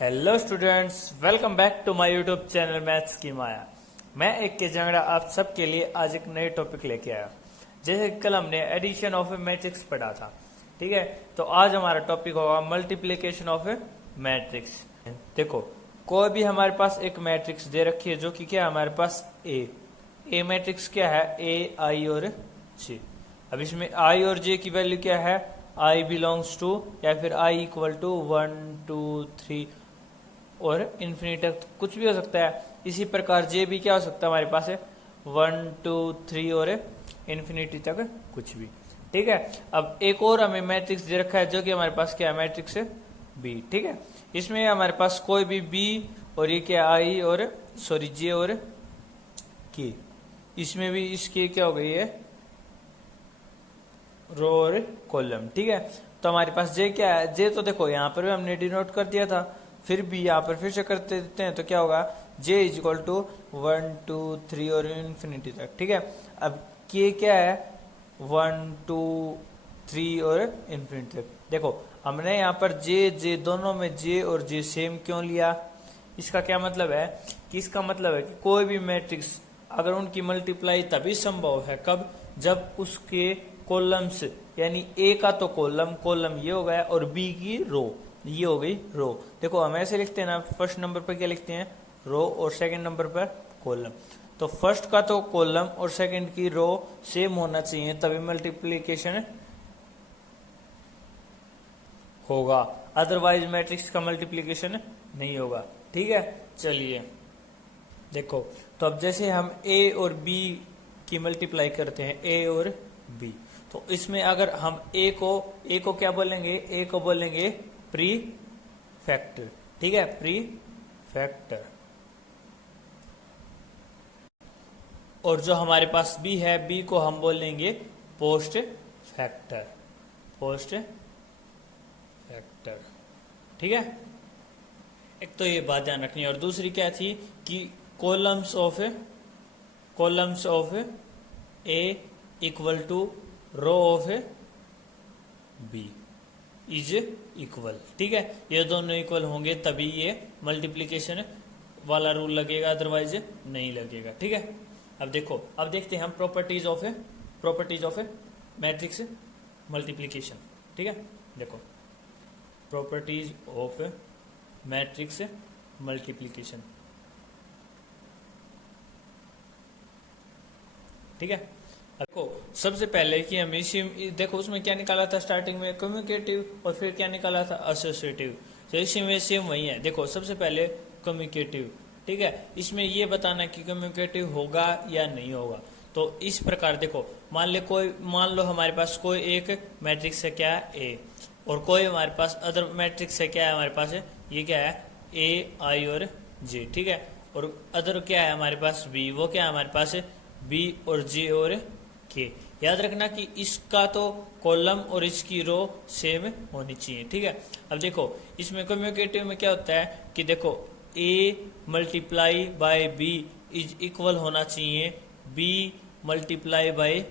Hello students, welcome back to my YouTube channel maths की माया। मैं एक के जंगड़ा आप सबके लिए आज एक नए टॉपिक लेके आया। जैसे कल हमने एडिशन ऑफ ए मैट्रिक्स पढ़ा था, ठीक है। तो आज हमारा टॉपिक होगा मल्टीप्लिकेशन ऑफ ए मैट्रिक्स। देखो, कोई भी हमारे पास एक मैट्रिक्स दे रखी है जो कि क्या है हमारे पास ए मैट्रिक्स क्या है, ए आई और जे। अब इसमें आई और जे की वैल्यू क्या है, आई बिलोंग्स टू या फिर आई इक्वल टू 1 2 3 और इन्फिनिटी तक कुछ भी हो सकता है। इसी प्रकार जे भी क्या हो सकता है हमारे पास है 1 2 3 और इन्फिनिटी तक कुछ भी, ठीक है। अब एक और हमें मैट्रिक्स दे रखा है जो कि हमारे पास क्या है, मैट्रिक्स है बी, ठीक है। इसमें हमारे पास कोई भी बी और ये क्या आई और सॉरी जे और के, इसमें भी इसके क्या हो गई है रो और कॉलम, ठीक है। तो हमारे पास जे क्या है, जे तो देखो यहाँ पर भी हमने डिनोट कर दिया था, फिर भी यहाँ पर फिर से करते देते हैं तो क्या होगा, जे इज इक्वल टू 1 2 3 और इन्फिनिटी तक, ठीक है। अब के क्या है 1 2 3 और इन्फिनिटी तक। देखो हमने यहाँ पर जे दोनों में जे और जे सेम क्यों लिया, इसका क्या मतलब है कि इसका मतलब है कि कोई भी मैट्रिक्स अगर उनकी मल्टीप्लाई तभी संभव है कब, जब उसके कॉलम्स यानी ए का तो कॉलम ये हो गया और बी की रो ये हो गई रो। देखो हम ऐसे लिखते हैं ना, फर्स्ट नंबर पर क्या लिखते हैं रो और सेकंड नंबर पर कॉलम। तो फर्स्ट का तो कॉलम और सेकंड की रो सेम होना चाहिए तभी मल्टीप्लिकेशन होगा, अदरवाइज मैट्रिक्स का मल्टीप्लिकेशन नहीं होगा, ठीक है। चलिए देखो, तो अब जैसे हम ए और बी की मल्टीप्लाई करते हैं, ए और बी, तो इसमें अगर हम ए को क्या बोलेंगे, ए को बोलेंगे प्री फैक्टर, ठीक है, प्री फैक्टर। और जो हमारे पास बी है, बी को हम बोलेंगे पोस्ट फैक्टर, पोस्ट फैक्टर, ठीक है। एक तो ये बात ध्यान रखनी है। और दूसरी क्या थी कि columns of A equal to row of B is equal, ठीक है। ये दोनों इक्वल होंगे तभी ये मल्टीप्लिकेशन वाला रूल लगेगा, अदरवाइज नहीं लगेगा, ठीक है। अब देखो, अब देखते हैं हम properties of A matrix multiplication, ठीक है। देखो प्रॉपर्टीज ऑफ मैट्रिक्स मल्टीप्लिकेशन, ठीक है। देखो सबसे पहले कि हमें देखो उसमें क्या निकाला था, स्टार्टिंग में कम्युनिकेटिव और फिर क्या निकाला था एसोसिएटिव। तो इसमें सेम वही है। देखो सबसे पहले कम्युनिकेटिव, ठीक है। इसमें ये बताना कि कम्युनिकेटिव होगा या नहीं होगा। तो इस प्रकार देखो, मान लो हमारे पास कोई एक मैट्रिक्स है क्या है ए, और कोई हमारे पास अदर मैट्रिक्स है क्या है हमारे पास है, ये क्या है ए आई और जे, ठीक है। और अदर क्या है हमारे पास बी, वो क्या है हमारे पास है बी और जे और के। याद रखना कि इसका तो कॉलम और इसकी रो सेम होनी चाहिए, ठीक है। अब देखो इसमें कम्युनिकेटिव में क्या होता है कि देखो A multiply by B is equal होना चाहिए बी मल्टीप्लाई बाय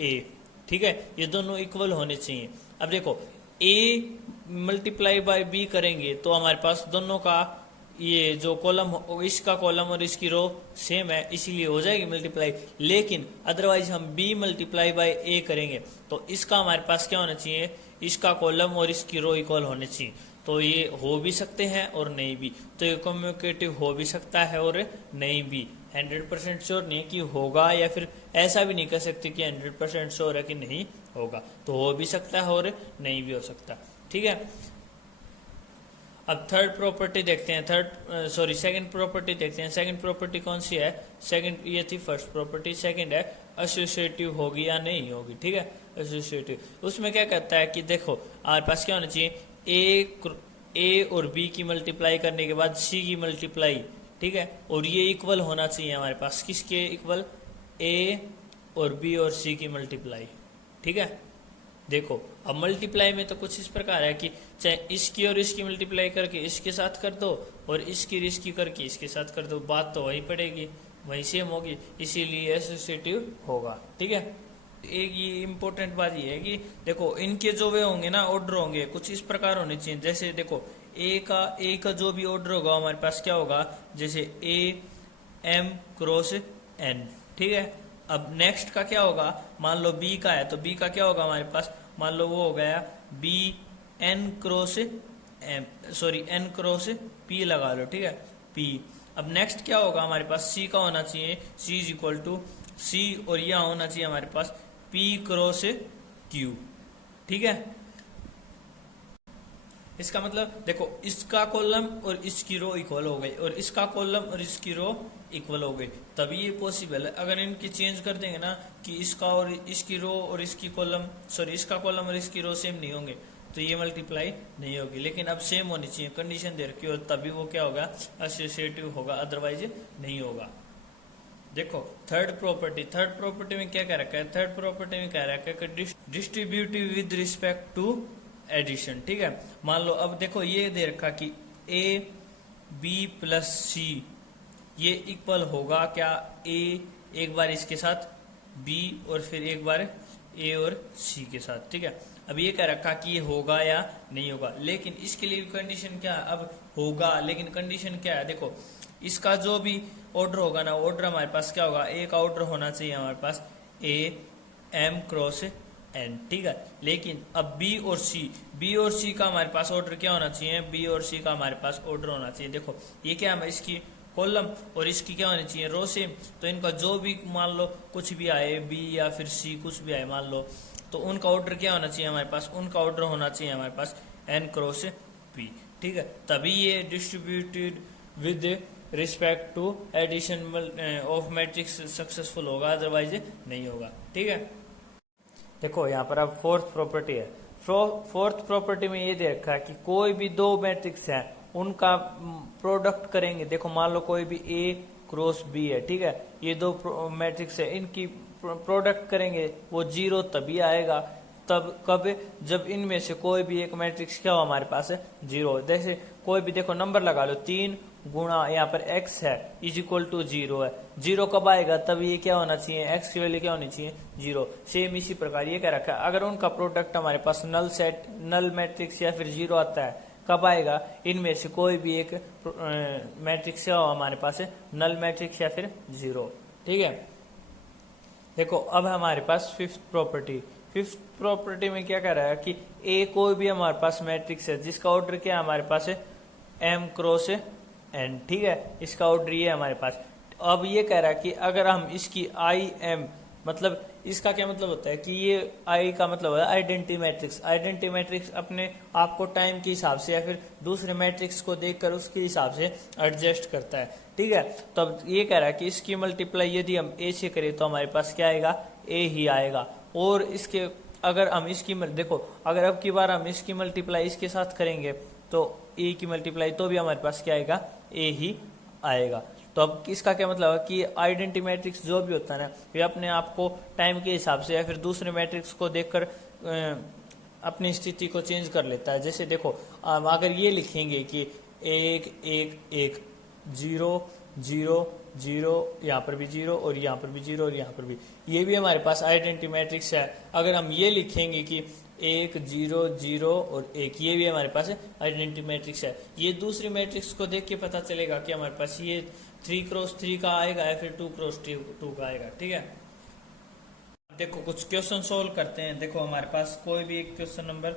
ए, ठीक है। ये दोनों इक्वल होने चाहिए। अब देखो ए मल्टीप्लाई बाय बी करेंगे तो हमारे पास दोनों का ये जो कॉलम, इसका कॉलम और इसकी रो सेम है, इसीलिए हो जाएगी मल्टीप्लाई। लेकिन अदरवाइज हम बी मल्टीप्लाई बाय ए करेंगे तो इसका हमारे पास क्या होना चाहिए, इसका कॉलम और इसकी रो इक्वल होने चाहिए। तो ये हो भी सकते हैं और नहीं भी। तो ये कम्युनिकेटिव हो भी सकता है और नहीं भी। 100% श्योर नहीं है कि होगा, या फिर ऐसा भी नहीं कर सकते कि 100% श्योर है कि नहीं होगा। तो हो भी सकता है और नहीं भी हो सकता, ठीक है। अब थर्ड प्रॉपर्टी देखते हैं, सेकंड प्रॉपर्टी देखते हैं। सेकंड प्रॉपर्टी कौन सी है, सेकंड ये थी फर्स्ट प्रॉपर्टी, सेकंड है एसोसिएटिव होगी या नहीं होगी, ठीक है। एसोसिएटिव उसमें क्या कहता है कि देखो हमारे पास क्या होना चाहिए, ए और बी की मल्टीप्लाई करने के बाद सी की मल्टीप्लाई, ठीक है। और ये इक्वल होना चाहिए हमारे पास, किसके इक्वल, ए और बी और सी की मल्टीप्लाई, ठीक है। देखो अब मल्टीप्लाई में तो कुछ इस प्रकार है कि चाहे इसकी और इसकी मल्टीप्लाई करके इसके साथ कर दो और इसकी इसकी करके इसके साथ कर दो, बात तो वही पड़ेगी, वही सेम होगी, इसीलिए एसोसिएटिव होगा, ठीक है। एक ये इम्पोर्टेंट बात ये है कि देखो इनके जो वे होंगे ना ऑर्डर होंगे कुछ इस प्रकार होने चाहिए। जैसे देखो ए का जो भी ऑर्डर होगा हमारे पास क्या होगा, जैसे ए एम क्रॉस एन, ठीक है। अब नेक्स्ट का क्या होगा, मान लो बी का है तो बी का क्या होगा हमारे पास, मान लो वो हो गया B N cross M, sorry N cross P लगा लो, ठीक है, पी। अब नेक्स्ट क्या होगा हमारे पास, सी का होना चाहिए, सी इज इक्वल टू सी, और यह होना चाहिए हमारे पास पी क्रॉस क्यू, ठीक है। इसका मतलब देखो इसका कॉलम और इसकी रो इक्वल हो गई, और इसका कॉलम और इसकी रो इक्वल हो गई, तभी ये पॉसिबल है। अगर इनकी चेंज कर देंगे ना कि इसका और इसकी रो और इसकी कॉलम, सॉरी इसका कॉलम और इसकी रो सेम नहीं होंगे, तो ये मल्टीप्लाई नहीं होगी। लेकिन अब सेम होनी चाहिए, कंडीशन दे रखी हो, तभी वो क्या होगा, एसोसिएटिव होगा, अदरवाइज नहीं होगा। देखो थर्ड प्रॉपर्टी में क्या कह रखा है, थर्ड प्रॉपर्टी में कह रखा है कि distributive with respect to addition, ठीक है। मान लो अब देखो ये दे रखा कि ए बी प्लस सी ये इक्वल होगा क्या, ए एक बार इसके साथ बी और फिर एक बार ए और सी के साथ, ठीक है। अब ये कह रखा कि ये होगा या नहीं होगा, लेकिन इसके लिए कंडीशन क्या है, अब होगा लेकिन कंडीशन क्या है, देखो इसका जो भी ऑर्डर होगा ना, ऑर्डर हमारे पास क्या होगा, ए का ऑर्डर होना चाहिए हमारे पास ए एम क्रॉस एन, ठीक है। लेकिन अब बी और सी का हमारे पास ऑर्डर क्या होना चाहिए, बी और सी का हमारे पास ऑर्डर होना चाहिए। देखो ये क्या है, इसकी कॉलम और इसकी क्या होनी चाहिए, रो सेम, तो इनका जो भी मान लो कुछ भी आए, बी या फिर सी कुछ भी आए मान लो, तो उनका ऑर्डर क्या होना चाहिए हमारे पास, उनका ऑर्डर होना चाहिए हमारे पास एन क्रॉस पी, ठीक है। तभी ये distributed with respect to addition of matrix successful होगा, अदरवाइज नहीं होगा, ठीक है। देखो यहाँ पर अब फोर्थ प्रॉपर्टी है, फोर्थ प्रॉपर्टी में ये दे रखा है कि कोई भी दो मैट्रिक्स है उनका प्रोडक्ट करेंगे। देखो मान लो कोई भी ए क्रॉस बी है, ठीक है, ये दो मैट्रिक्स है, इनकी प्रोडक्ट करेंगे वो जीरो तभी आएगा, तब कब, जब इनमें से कोई भी एक मैट्रिक्स क्या हो हमारे पास है, जीरो। जैसे कोई भी देखो नंबर लगा लो, 3 गुणा यहाँ पर x है इज इक्वल टू 0 है, जीरो कब आएगा, तब ये क्या होना चाहिए, x की वैल्यू क्या होनी चाहिए, 0। सेम इसी प्रकार ये क्या रखा है, अगर उनका प्रोडक्ट हमारे पास नल सेट, नल मैट्रिक्स या फिर 0 आता है, कब आएगा, इनमें से कोई भी एक मैट्रिक्स क्या हो हमारे पास है, नल मैट्रिक्स या फिर 0, ठीक है। देखो अब हमारे पास फिफ्थ प्रॉपर्टी में क्या कह रहा है कि ए कोई भी हमारे पास मैट्रिक्स है जिसका ऑर्डर क्या है हमारे पास है एम क्रॉस एन, ठीक है, इसका ऑर्डर ये है हमारे पास। अब ये कह रहा है कि अगर हम इसकी आई एम, मतलब इसका क्या मतलब होता है कि ये आई का मतलब है आइडेंटिटी मैट्रिक्स अपने आप को टाइम के हिसाब से या फिर दूसरे मैट्रिक्स को देखकर उसके हिसाब से एडजस्ट करता है, ठीक है। तो अब ये कह रहा है कि इसकी मल्टीप्लाई यदि हम ए से करें तो हमारे पास क्या आएगा, ए ही आएगा, और इसके अगर हम इसकी देखो अगर अब की बार हम इसकी मल्टीप्लाई इसके साथ करेंगे तो ए की मल्टीप्लाई तो भी हमारे पास क्या आएगा, ए ही आएगा। तो अब इसका क्या मतलब है कि आइडेंटिटी मैट्रिक्स जो भी होता है ना, ये अपने आप को टाइम के हिसाब से या फिर दूसरे मैट्रिक्स को देखकर अपनी स्थिति को चेंज कर लेता है। जैसे देखो अगर ये लिखेंगे कि 1 1 1 0 0 0, यहाँ पर भी 0 और यहाँ पर भी 0 और यहाँ पर भी, ये भी हमारे पास आइडेंटिटी मैट्रिक्स है। अगर हम ये लिखेंगे कि 1 0 0 और 1, ये भी हमारे पास आइडेंटिटी मैट्रिक्स है। ये दूसरी मैट्रिक्स को देख के पता चलेगा कि हमारे पास ये 3 क्रॉस 3 का आएगा या फिर 2 क्रॉस 2 का आएगा, ठीक है। देखो कुछ क्वेश्चन सोल्व करते हैं। देखो हमारे पास कोई भी एक क्वेश्चन नंबर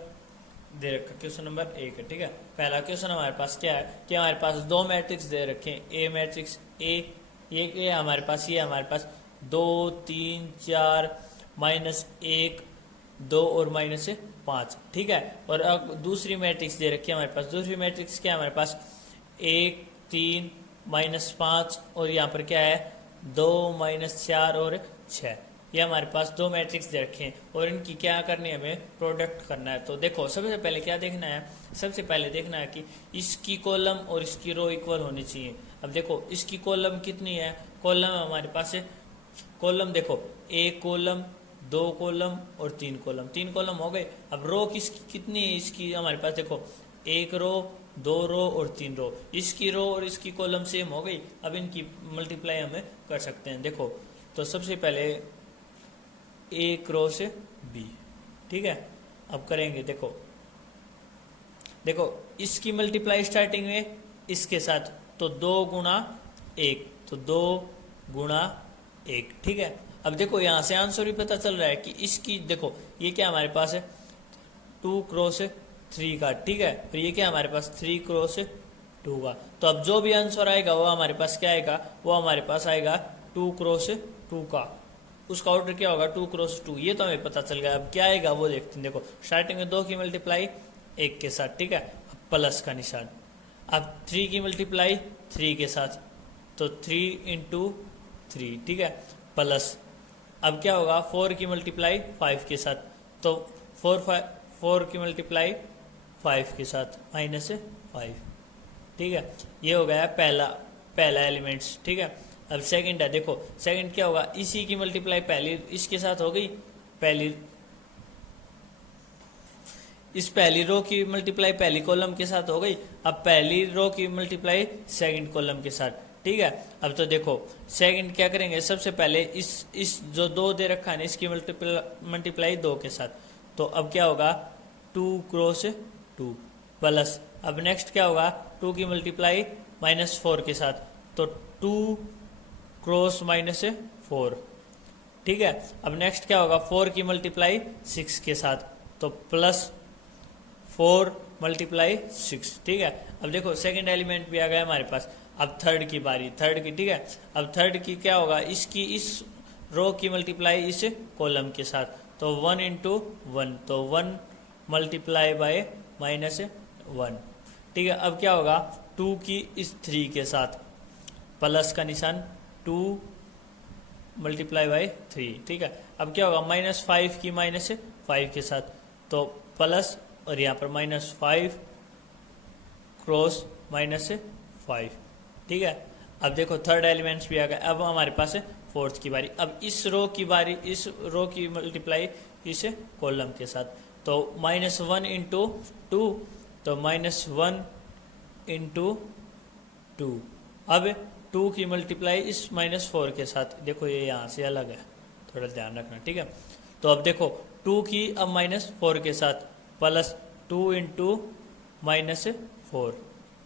दे रखा, क्वेश्चन नंबर 1 है, ठीक है। पहला क्वेश्चन हमारे पास क्या है कि हमारे पास दो मैट्रिक्स दे रखे हैं, ए मैट्रिक्स ए, ये हमारे पास, ये हमारे पास 2 3 4 -1 2 और -5, ठीक है। और अब दूसरी मैट्रिक्स दे रखी है हमारे पास, दूसरी मैट्रिक्स क्या है हमारे पास 1 3 -5 और यहाँ पर क्या है 2 -4 और 6, ये हमारे पास दो मैट्रिक्स दे रखे हैं और इनकी क्या करनी है, हमें प्रोडक्ट करना है। तो देखो सबसे पहले क्या देखना है, सबसे पहले देखना है कि इसकी कॉलम और इसकी रो इक्वल होनी चाहिए। अब देखो इसकी कॉलम कितनी है, कॉलम हमारे पास है, कॉलम देखो एक कॉलम 2 कॉलम और 3 कॉलम, 3 कॉलम हो गए। अब रो कितनी है इसकी, हमारे पास देखो 1 रो 2 रो और 3 रो, इसकी रो और इसकी कॉलम सेम हो गई। अब इनकी मल्टीप्लाई हमें कर सकते हैं। देखो तो सबसे पहले ए क्रॉस बी, ठीक है। अब करेंगे, देखो देखो इसकी मल्टीप्लाई स्टार्टिंग में इसके साथ, तो 2 गुणा 1, तो 2 गुणा 1, ठीक है। अब देखो यहाँ से आंसर भी पता चल रहा है कि इसकी, देखो ये क्या हमारे पास है 2 क्रॉस 3 का, ठीक है, और ये क्या हमारे पास 3 क्रॉस 2 का। तो अब जो भी आंसर आएगा वो हमारे पास क्या आएगा, वो हमारे पास आएगा 2 क्रॉस 2 का। उसका ऑर्डर क्या होगा 2 क्रॉस 2, ये तो हमें पता चल गया। अब क्या आएगा वो देखते हैं। देखो स्टार्टिंग में 2 की मल्टीप्लाई 1 के साथ, ठीक है, प्लस का निशान। अब 3 की मल्टीप्लाई 3 के साथ, तो 3 इंटू 3, ठीक है, प्लस। अब क्या होगा 4 की मल्टीप्लाई 5 के साथ, तो 4 की मल्टीप्लाई 5 के साथ -5, ठीक है। ये हो गया पहला एलिमेंट्स, ठीक है। अब सेकंड है, देखो सेकंड क्या होगा, इसी की मल्टीप्लाई पहली इसके साथ हो गई, पहली रो की मल्टीप्लाई पहली कॉलम के साथ हो गई। अब पहली रो की मल्टीप्लाई सेकंड कॉलम के साथ, ठीक है। अब तो देखो सेकंड क्या करेंगे, सबसे पहले इस जो 2 दे रखा है ना, इसकी मल्टीप्लाई 2 के साथ, तो अब क्या होगा 2 क्रॉस 2 प्लस। अब नेक्स्ट क्या होगा 2 की मल्टीप्लाई -4 के साथ, तो 2 क्रॉस -4, ठीक है। अब नेक्स्ट क्या होगा 4 की मल्टीप्लाई 6 के साथ, तो +4 मल्टीप्लाई 6, ठीक है। अब देखो सेकंड एलिमेंट भी आ गया हमारे पास। अब थर्ड की बारी, थर्ड की, ठीक है। अब थर्ड की क्या होगा, इसकी इस रो की मल्टीप्लाई इस कॉलम के साथ, तो 1 इंटू 1, तो 1 मल्टीप्लाई बाय -1, ठीक है। अब क्या होगा 2 की इस 3 के साथ, प्लस का निशान, 2 मल्टीप्लाई बाय 3, ठीक है। अब क्या होगा -5 की -5 के साथ, तो प्लस, और यहाँ पर -5 क्रॉस -5, ठीक है। अब देखो थर्ड एलिमेंट्स भी आ गए। अब हमारे पास है फोर्थ की बारी। अब इस रो की बारी, इस रो की मल्टीप्लाई इस कॉलम के साथ, तो -1 इंटू 2, तो -1 इंटू 2। अब 2 की मल्टीप्लाई इस -4 के साथ, देखो ये यहाँ से अलग है, थोड़ा ध्यान रखना, ठीक है। तो अब देखो 2 की अब -4 के साथ, प्लस 2 इंटू -4,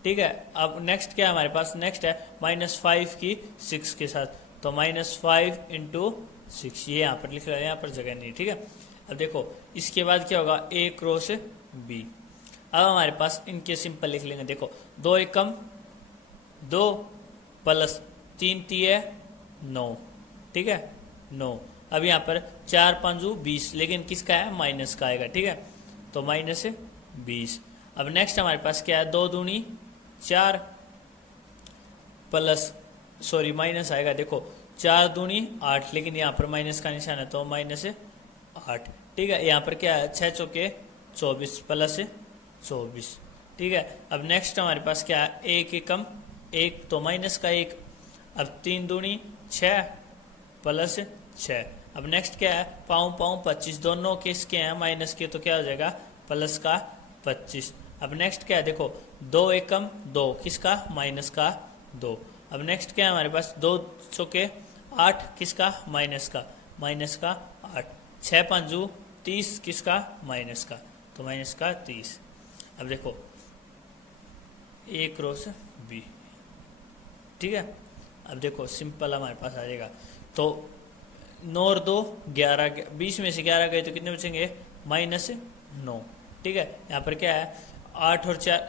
ठीक है। अब नेक्स्ट क्या है हमारे पास, नेक्स्ट है -5 की 6 के साथ, तो -5 इंटू 6, ये यहाँ पर लिख रहा है, यहाँ पर जगह नहीं, ठीक है। अब देखो इसके बाद क्या होगा A क्रॉस B। अब हमारे पास इनके सिंपल लिख लेंगे। देखो 2 एकम 2 प्लस 3 तिये 9, ठीक है, 9। अब यहाँ पर 4 5 20, लेकिन किसका है, माइनस का आएगा, ठीक है, तो -20। अब नेक्स्ट हमारे पास क्या है, 2 दूनी 4 प्लस, सॉरी माइनस आएगा, देखो 4 दूनी 8, लेकिन यहाँ पर माइनस का निशान है, तो -8, ठीक है। यहाँ पर क्या है 6 चौके 24 प्लस 24, ठीक है। अब नेक्स्ट हमारे पास क्या है, 1 एकम 1, तो माइनस का 1। अब 3 दूनी 6 प्लस 6। अब नेक्स्ट क्या है, पाँव 25, दोनों किसके हैं, माइनस के, तो क्या हो जाएगा प्लस का 25। अब नेक्स्ट क्या है, देखो 2 एकम 2, किसका, माइनस का 2। अब नेक्स्ट क्या है हमारे पास, 2 चौके 8, किसका, माइनस का 8। 6 5 30, किसका, माइनस का, तो -30। अब देखो A क्रॉस B, ठीक है। अब देखो सिंपल हमारे पास आ जाएगा, तो 9 और 2 11, 20 में से 11 गए तो कितने बचेंगे, -9, ठीक है। यहाँ पर क्या है 8 और 4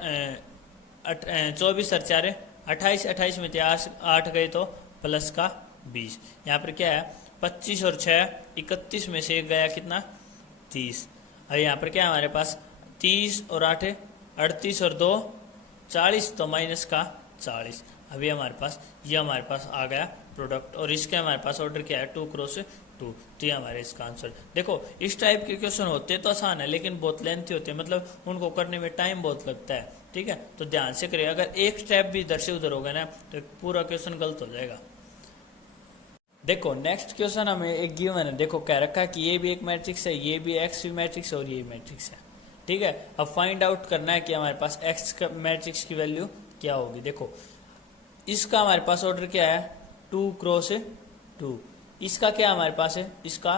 24 और 4 28, 28 में 8 गए तो प्लस का 20। यहाँ पर क्या है 25 और 6 31 में से 1 गया, कितना, 30। अब यहाँ पर क्या है हमारे पास 30 और 8 38 और 2 40, तो माइनस का 40। अभी हमारे पास ये हमारे पास आ गया प्रोडक्ट, और इसके हमारे पास ऑर्डर क्या है 2 क्रॉस 2, तो ये हमारे इसका आंसर। देखो इस टाइप के क्वेश्चन होते तो आसान है, लेकिन बहुत लेंथी होते हैं, मतलब उनको करने में टाइम बहुत लगता है, ठीक है। तो ध्यान से करिए, अगर एक स्टेप भी इधर से उधर होगा ना, तो पूरा क्वेश्चन गलत हो जाएगा। देखो नेक्स्ट क्वेश्चन हमें एक गिवन है, देखो कह रखा है कि ये भी एक मैट्रिक्स है, ये भी एक्स मैट्रिक्स है, और ये मैट्रिक्स है, ठीक है। अब फाइंड आउट करना है कि हमारे पास एक्स का मैट्रिक्स की वैल्यू क्या होगी। देखो इसका हमारे पास ऑर्डर क्या है 2 क्रॉस 2, इसका क्या हमारे पास है, इसका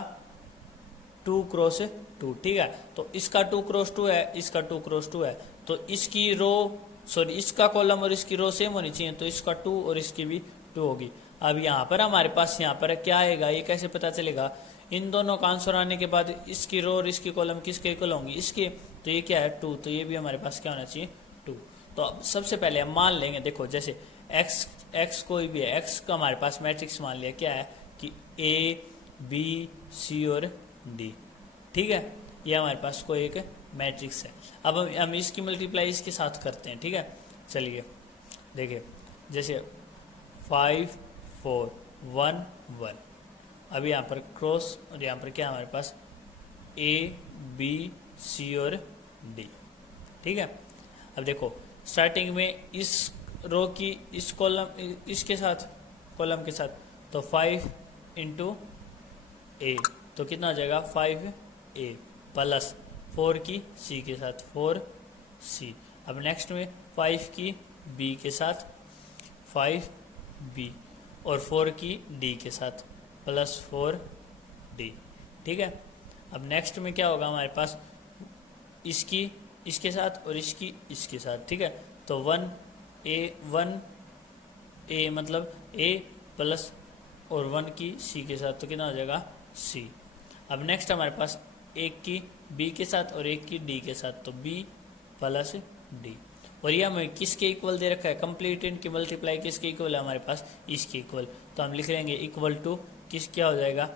2 क्रॉस 2, ठीक है। तो इसका 2 क्रॉस 2 है, इसका 2 क्रॉस 2 है, तो इसकी रो सॉरी इसका कॉलम और इसकी रो सेम होनी चाहिए, तो इसका 2 और इसकी भी 2 होगी। अब यहाँ पर हमारे पास यहाँ पर क्या आएगा, ये कैसे पता चलेगा? इन दोनों का आंसर आने के बाद इसकी रो और इसकी कॉलम किसके इक्वल होंगी? इसके। तो ये क्या है 2, तो ये भी हमारे पास क्या होना चाहिए 2। तो अब सबसे पहले हम मान लेंगे, देखो जैसे x कोई भी है, x का हमारे पास मैट्रिक्स मान लिया क्या है कि A B C और D, ठीक है, ये हमारे पास कोई एक मैट्रिक्स है। अब हम इसकी मल्टीप्लाई इसके साथ करते हैं, ठीक है। चलिए देखिए जैसे 5 4 1 1, अब यहाँ पर क्रॉस और यहाँ पर क्या हमारे पास A B C और D, ठीक है। अब देखो स्टार्टिंग में इस रो की इस कॉलम इसके साथ कॉलम के साथ, तो 5 इंटू A, तो कितना हो जाएगा 5A प्लस 4 की C के साथ 4C। अब नेक्स्ट में 5 की B के साथ 5B और 4 की D के साथ प्लस 4D, ठीक है। अब नेक्स्ट में क्या होगा हमारे पास, इसकी इसके साथ और इसकी इसके साथ, ठीक है। तो 1A मतलब A प्लस और 1 की C के साथ, तो कितना हो जाएगा C। अब नेक्स्ट हमारे पास एक की B के साथ और एक की D के साथ, तो B प्लस D। और ये हमें किसके इक्वल दे रखा है, कंप्लीट इनकी मल्टीप्लाई किसके इक्वल है हमारे पास, इसके इक्वल। तो हम लिख लेंगे इक्वल टू किस क्या हो जाएगा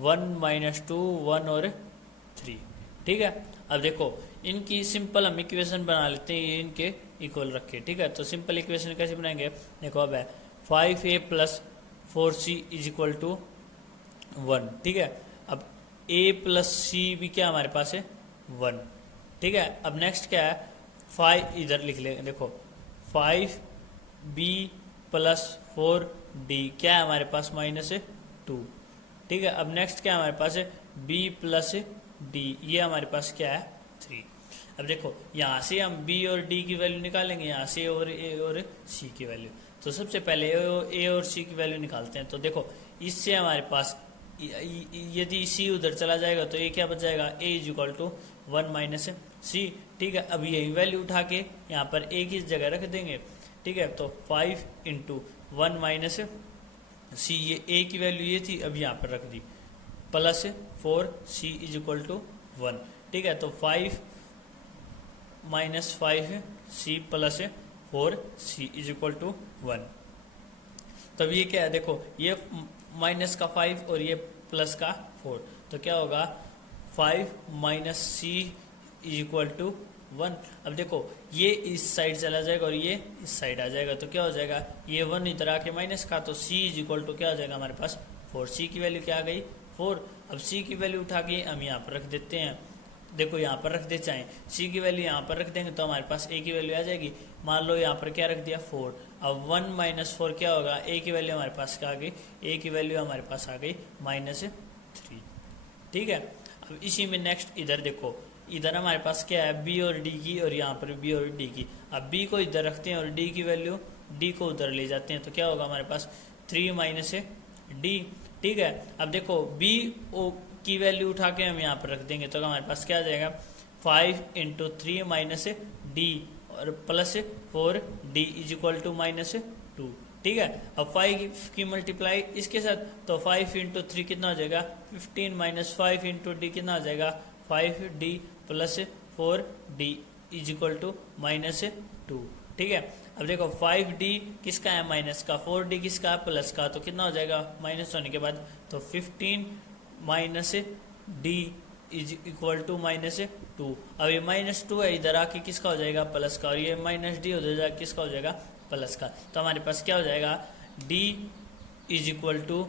1 - 2 1 और 3, ठीक है। अब देखो इनकी सिंपल हम इक्वेशन बना लेते हैं, ये इनके इक्वल रखे, ठीक है। तो सिंपल इक्वेशन कैसे बनाएंगे, देखो अब है 5A plus 4C is equal to 1, ठीक है। अब A प्लस C भी क्या हमारे पास है 1, ठीक है। अब नेक्स्ट क्या है 5 इधर लिख लेंगे, देखो 5B प्लस 4D क्या है हमारे पास -2, ठीक है। अब नेक्स्ट क्या हमारे पास है B प्लस D, ये हमारे पास क्या है 3। अब देखो यहाँ से हम B और D की वैल्यू निकालेंगे, यहाँ से और A और C की वैल्यू। तो सबसे पहले A और C की वैल्यू निकालते हैं। तो देखो इससे हमारे पास यदि C उधर चला जाएगा तो A क्या बच जाएगा, A is equal to 1 - C, ठीक है। अब यही वैल्यू उठा के यहाँ पर A की जगह रख देंगे, ठीक है। तो 5 इंटू 1 - C, ये A की वैल्यू ये थी, अब यहाँ पर रख दी, plus 4C is equal to 1, ठीक है। तो 5 - 5C plus 4C is equal to 1। तब ये क्या है, देखो ये माइनस का 5 और ये प्लस का 4, तो क्या होगा 5 - C इज इक्वल टू 1। अब देखो ये इस साइड चला जाएगा और ये इस साइड आ जाएगा, तो क्या हो जाएगा ये 1 इधर आके माइनस का, तो C इज इक्वल टू क्या हो जाएगा हमारे पास 4। C की वैल्यू क्या आ गई 4। अब C की वैल्यू उठा के हम यहाँ पर रख देते हैं, देखो यहाँ पर रख दे, चाहे C की वैल्यू यहाँ पर रख देंगे तो हमारे पास A की वैल्यू आ जाएगी। मान लो यहाँ पर क्या रख दिया 4, अब 1 - 4 क्या होगा, A की वैल्यू हमारे पास क्या आ गई, A की वैल्यू हमारे पास आ गई -3, ठीक है। अब इसी में नेक्स्ट इधर देखो, इधर हमारे पास क्या है B और D की, और यहाँ पर B और D की। अब B को इधर रखते हैं और D की वैल्यू D को उधर ले जाते हैं, तो क्या होगा हमारे पास 3 - D, ठीक है। अब देखो B की वैल्यू उठा के हम यहाँ पर रख देंगे, तो हमारे पास क्या आ जाएगा 5 इंटू 3 - D और plus 4D is equal to -2, ठीक है। अब 5 की मल्टीप्लाई इसके साथ, तो 5 इंटू 3 कितना हो जाएगा 15 - 5 इंटू D कितना हो जाएगा 5D plus 4D is equal to -2, ठीक है। अब देखो 5D किसका है माइनस का, 4D किसका है प्लस का, तो कितना हो जाएगा माइनस होने के बाद, तो 15 - D इज इक्वल टू -2। अब ये -2 है, इधर आके किसका हो जाएगा प्लस का, और ये -D हो जाएगा किसका हो जाएगा प्लस का। तो हमारे पास क्या हो जाएगा D is equal to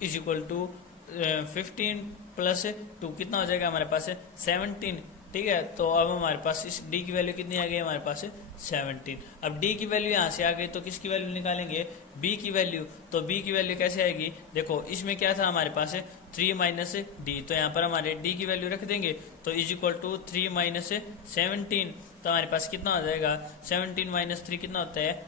15 plus 2 कितना हो जाएगा हमारे पास 17, ठीक है। तो अब हमारे पास इस D की वैल्यू कितनी आ गई हमारे पास 17। अब D की वैल्यू यहाँ से आ गई, तो किसकी वैल्यू निकालेंगे B की वैल्यू। तो B की वैल्यू कैसे आएगी, देखो इसमें क्या था हमारे पास 3 - D, तो यहाँ पर हमारे D की वैल्यू रख देंगे, तो इज इक्वल टू 3 - 17। तो हमारे पास कितना हो जाएगा 17 - 3 कितना होता है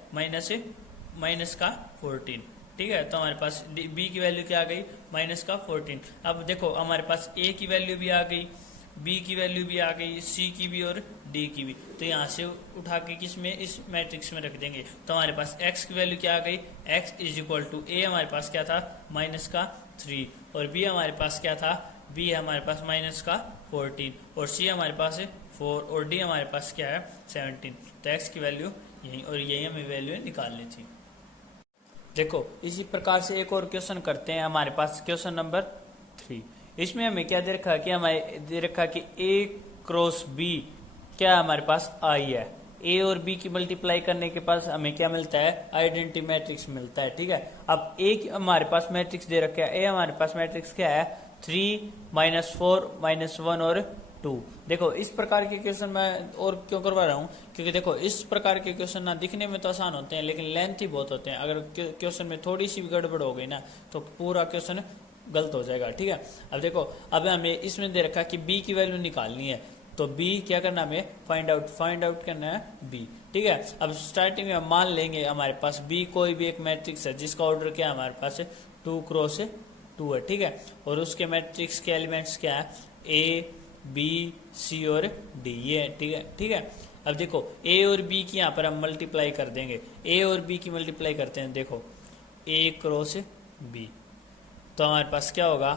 माइनस का 14, ठीक है। तो हमारे पास B की वैल्यू क्या आ गई -14। अब देखो हमारे पास A की वैल्यू भी आ गई, बी की वैल्यू भी आ गई, सी की भी और डी की भी, तो यहाँ से उठा के किस में, इस मैट्रिक्स में रख देंगे। तो हमारे पास एक्स की वैल्यू क्या आ गई, एक्स इज इक्वल टू ए हमारे पास क्या था माइनस का 3, और बी हमारे पास क्या था, बी हमारे पास माइनस का 14, और सी हमारे पास है 4, और डी हमारे पास क्या है 17। तो एक्स की वैल्यू यही, और यही हमें वैल्यू निकालनी थी। देखो इसी प्रकार से एक और क्वेश्चन करते हैं। हमारे पास क्वेश्चन नंबर 3, इसमें हमें क्या दे रखा है कि हमारे दे रखा है कि ए क्रॉस बी क्या हमारे पास आई है। ए और बी की मल्टीप्लाई करने के पास हमें क्या मिलता है, आइडेंटिटी मैट्रिक्स मिलता है। ठीक है, अब ए हमारे पास मैट्रिक्स दे रखा है, ए हमारे पास मैट्रिक्स क्या है 3 -4 -1 और 2। देखो इस प्रकार के क्वेश्चन मैं और क्यों करवा रहा हूँ, क्योंकि देखो इस प्रकार के क्वेश्चन ना दिखने में तो आसान होते हैं लेकिन लेंथी बहुत होते हैं। अगर क्वेश्चन में थोड़ी सी भी गड़बड़ हो गई ना तो पूरा क्वेश्चन गलत हो जाएगा। ठीक है, अब देखो अब हमें इसमें दे रखा है कि बी की वैल्यू निकालनी है, तो बी क्या करना है, हमें फाइंड आउट करना है बी। ठीक है, अब स्टार्टिंग में हम मान लेंगे हमारे पास बी कोई भी एक मैट्रिक्स है जिसका ऑर्डर क्या है हमारे पास 2 क्रॉस 2 है। ठीक है, और उसके मैट्रिक्स के एलिमेंट्स क्या है, ए बी सी और डी, ये ठीक है। अब देखो ए और बी की यहाँ पर हम मल्टीप्लाई कर देंगे, ए और बी की मल्टीप्लाई करते हैं। देखो ए क्रॉस बी, तो हमारे पास क्या होगा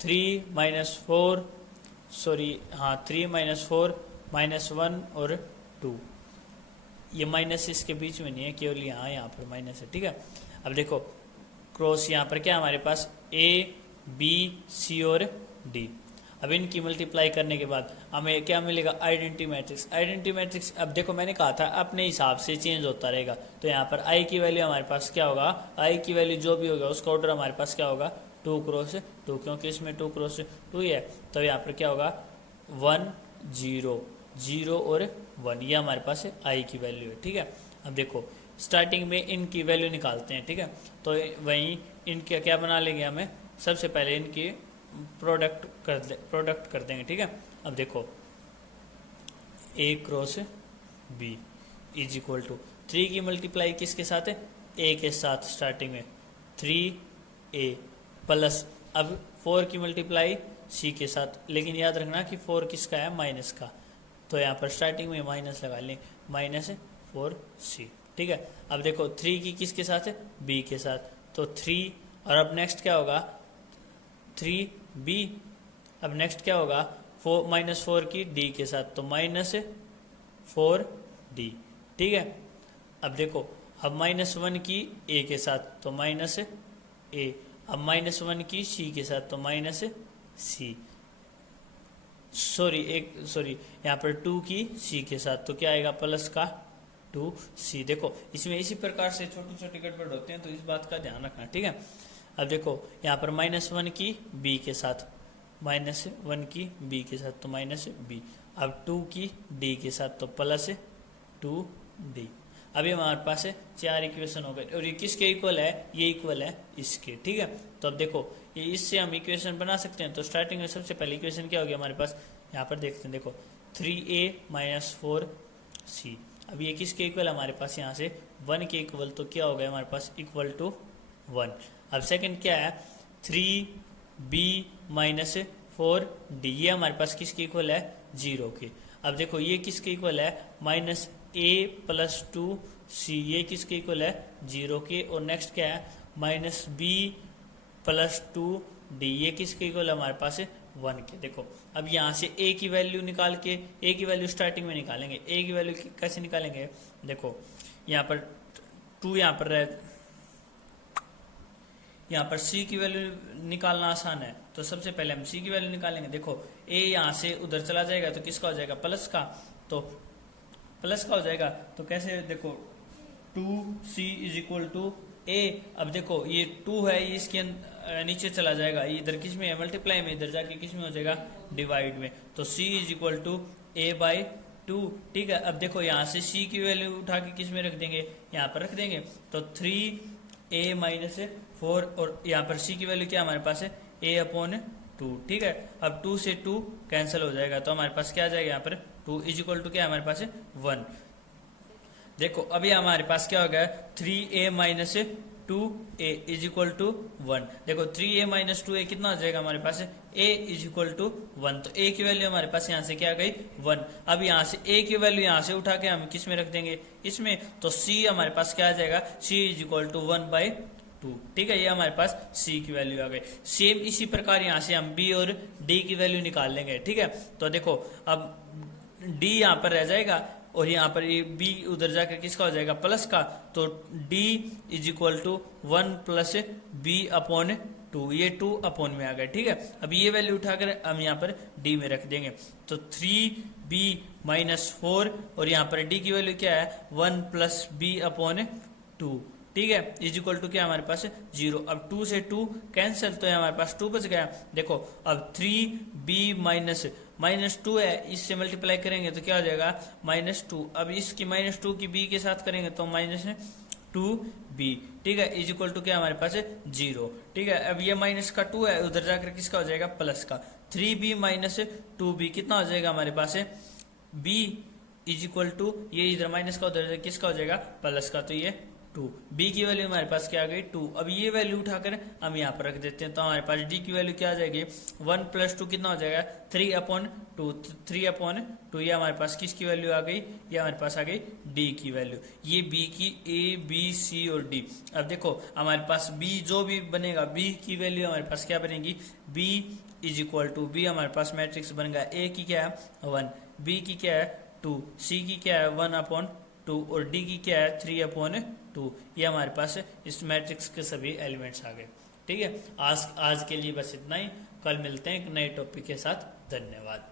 3 -4 -1 और 2, ये माइनस इसके बीच में नहीं है, केवल यहाँ पर माइनस है। ठीक है, अब देखो क्रॉस यहाँ पर क्या हमारे पास ए बी सी और डी। अब इनकी मल्टीप्लाई करने के बाद हमें क्या मिलेगा, आइडेंटिटी मैट्रिक्स। आइडेंटिटी मैट्रिक्स अब देखो मैंने कहा था अपने हिसाब से चेंज होता रहेगा, तो यहाँ पर आई की वैल्यू हमारे पास क्या होगा, आई की वैल्यू जो भी होगा उसका ऑर्डर हमारे पास क्या होगा 2 क्रॉस 2, क्योंकि इसमें 2 क्रॉस 2 ही है। तो यहाँ पर क्या होगा 1 0 0 और 1, ये हमारे पास आई की वैल्यू है। ठीक है, अब देखो स्टार्टिंग में इनकी वैल्यू निकालते हैं। ठीक है, तो वहीं इनके क्या बना लेंगे, हमें सबसे पहले इनकी प्रोडक्ट कर देंगे। ठीक है, अब देखो A cross B is equal to 3 की मल्टीप्लाई किसके साथ है, ए के साथ, स्टार्टिंग में 3a प्लस अब 4 की मल्टीप्लाई सी के साथ, लेकिन याद रखना कि 4 किसका है, माइनस का, तो यहाँ पर स्टार्टिंग में माइनस लगा लें, -4c। ठीक है, अब देखो 3 की किसके साथ है, बी के साथ, तो 3, और अब नेक्स्ट क्या होगा 3b, अब नेक्स्ट क्या होगा -4 की डी के साथ, तो -4d। ठीक है, अब देखो अब -1 की ए के साथ, तो -a, अब -1 की सी के साथ, तो -c, सॉरी यहाँ पर 2 की सी के साथ, तो क्या आएगा प्लस का 2c। देखो इसमें इसी प्रकार से छोटे छोटे गड़बड़ होते हैं, तो इस बात का ध्यान रखना। ठीक है, अब देखो यहाँ पर -1 की बी के साथ, -1 की बी के साथ, तो -b, अब 2 की डी के साथ, तो +2d। अभी हमारे पास 4 इक्वेशन हो गए, और ये किसके इक्वल है, ये इक्वल है इसके। ठीक है, तो अब देखो ये इससे हम इक्वेशन बना सकते हैं। तो स्टार्टिंग में सबसे पहले इक्वेशन क्या हो गया हमारे पास, यहाँ पर देखते हैं, देखो 3a -4c। अब ये किसके इक्वल है हमारे पास, यहाँ से 1 के इक्वल, तो क्या हो गया हमारे पास इक्वल टू 1। अब सेकंड क्या है 3b -4d, ये हमारे पास किसके इक्वल है 0 के। अब देखो ये किसके इक्वल है -a + 2c, ये किसके इक्वल है 0 के। और नेक्स्ट क्या है -b + 2d, ये किसके इक्वल है हमारे पास 1 के। देखो अब यहाँ से a की वैल्यू निकाल के, a की वैल्यू स्टार्टिंग में निकालेंगे। a की वैल्यू कैसे निकालेंगे, देखो यहाँ पर 2, यहाँ पर c की वैल्यू निकालना आसान है, तो सबसे पहले हम c की वैल्यू निकालेंगे। देखो a यहाँ से उधर चला जाएगा तो किसका हो जाएगा, प्लस का, तो प्लस का हो जाएगा। तो कैसे, देखो 2c = a। अब देखो ये 2 है, ये इसके नीचे चला जाएगा, ये इधर किस में है, मल्टीप्लाई में, इधर जाके किस में हो जाएगा, डिवाइड में, तो c = a/2। ठीक है, अब देखो यहाँ से c की वैल्यू उठा के किस में रख देंगे, यहाँ पर रख देंगे, तो 3a - 4, और यहाँ पर c की वैल्यू क्या हमारे पास है a/2। ठीक है, अब 2 से 2 कैंसिल हो जाएगा, तो हमारे पास क्या आ जाएगा यहाँ पर 2 = क्या हमारे पास 1। देखो अभी हमारे पास क्या हो गया 3a - 2a is equal to 1। देखो 3a माइनस 2a कितना हो जाएगा हमारे पास, a इज इक्वल टू 1। तो a की वैल्यू हमारे पास यहाँ से क्या आ गई 1। अब यहाँ से a की वैल्यू यहाँ से उठा के हम किस में रख देंगे, इसमें। तो c हमारे पास क्या आ जाएगा, c इज इक्वल टू 1/2। ठीक है, ये हमारे पास c की वैल्यू आ गई। सेम इसी प्रकार यहाँ से हम b और d की वैल्यू निकाल लेंगे। ठीक है, तो देखो अब d यहाँ पर रह जाएगा और यहाँ पर ये b उधर जाकर किसका हो जाएगा, प्लस का। तो d is equal to 1 plus b upon 2, ये 2 अपॉन में आ गया। ठीक है, अब ये वैल्यू उठाकर हम यहाँ पर d में रख देंगे। तो 3b माइनस 4 और यहाँ पर d की वैल्यू क्या है, 1 प्लस b अपॉन 2। ठीक है, इज इक्वल टू क्या हमारे पास 0। अब 2 से 2 कैंसिल, तो हमारे पास 2 बच गया। देखो अब 3b माइनस 2 है, इससे मल्टीप्लाई करेंगे तो क्या हो जाएगा -2। अब इसकी -2 की b के साथ करेंगे तो -2b। ठीक है, इज इक्वल टू क्या हमारे पास 0। ठीक है, अब ये माइनस का 2 है, उधर जाकर किसका हो जाएगा, प्लस का। 3b माइनस 2b कितना हो जाएगा हमारे पास, b इज इक्वल टू, ये इधर माइनस का उधर किसका हो जाएगा, प्लस का। तो ये 2, b की वैल्यू हमारे पास क्या आ गई 2। अब ये वैल्यू उठाकर हम यहाँ पर रख देते हैं। तो हमारे पास d की वैल्यू क्या आ जाएगी, 1 प्लस 2 कितना हो जाएगा, 3/2। 3/2 ये हमारे पास किसकी वैल्यू आ गई, ये हमारे पास आ गई d की वैल्यू। ये b की a b c और d। अब देखो हमारे पास b जो भी बनेगा, b की वैल्यू हमारे पास क्या बनेगी, b is equal to, b हमारे पास मैट्रिक्स बन गया, a की क्या है 1, b की क्या है 2, c की क्या है 1/2 और d की क्या है 3/2। ये हमारे पास इस मैट्रिक्स के सभी एलिमेंट्स आ गए। ठीक है, आज के लिए बस इतना ही। कल मिलते हैं एक नए टॉपिक के साथ। धन्यवाद।